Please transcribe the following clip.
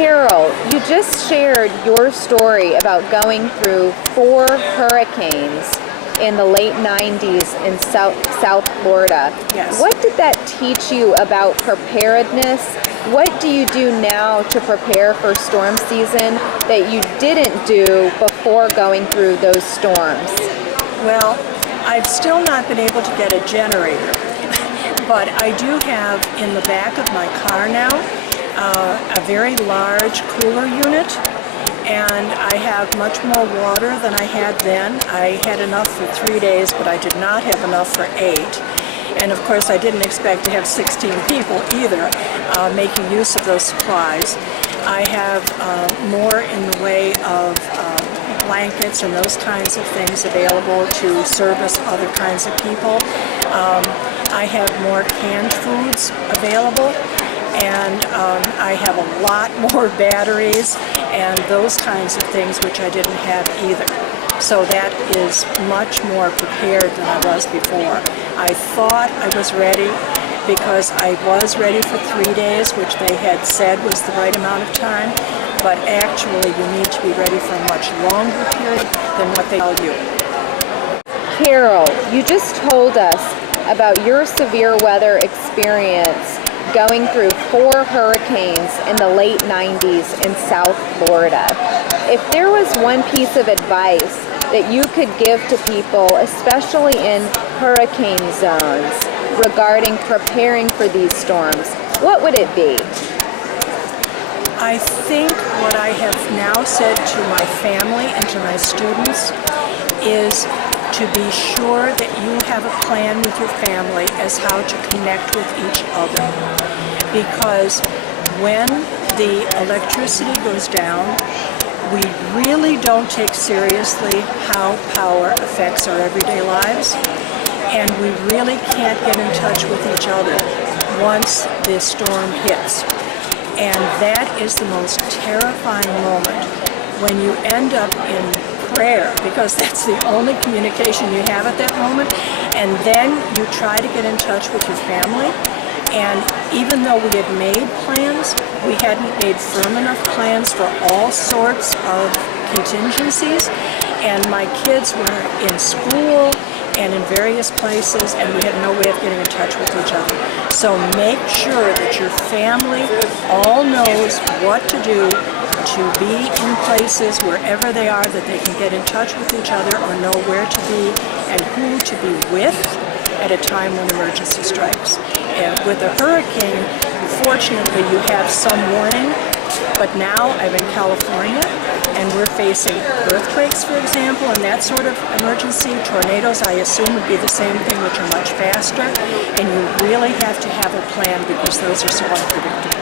Carol, you just shared your story about going through 4 hurricanes in the late 90s in South Florida. Yes. What did that teach you about preparedness? What do you do now to prepare for storm season that you didn't do before going through those storms? Well, I've still not been able to get a generator, but I do have in the back of my car now a very large cooler unit, and I have much more water than I had then. I had enough for 3 days, but I did not have enough for 8. And of course I didn't expect to have 16 people either making use of those supplies. I have more in the way of blankets and those kinds of things available to service other kinds of people. I have more canned foods available, and I have a lot more batteries and those kinds of things which I didn't have either. So that is much more prepared than I was before. I thought I was ready because I was ready for 3 days, which they had said was the right amount of time, but actually you need to be ready for a much longer period than what they tell you. Carol, you just told us about your severe weather experience going through 4 hurricanes in the late 90s in South Florida. If there was one piece of advice that you could give to people, especially in hurricane zones, regarding preparing for these storms, what would it be? I think what I have now said to my family and to my students is to be sure that you have a plan with your family as how to connect with each other. Because when the electricity goes down, we really don't take seriously how power affects our everyday lives, and we really can't get in touch with each other once this storm hits. And that is the most terrifying moment, when you end up in prayer, because that's the only communication you have at that moment, and then you try to get in touch with your family, and even though we had made plans, we hadn't made firm enough plans for all sorts of contingencies, and my kids were in school and in various places, and we had no way of getting in touch with each other. So make sure that your family all knows what to do to be in places wherever they are, that they can get in touch with each other or know where to be and who to be with at a time when emergency strikes. And with a hurricane, fortunately you have some warning, but now I'm in California and we're facing earthquakes, for example, and that sort of emergency. Tornadoes, I assume, would be the same thing, which are much faster, and you really have to have a plan because those are so unpredictable.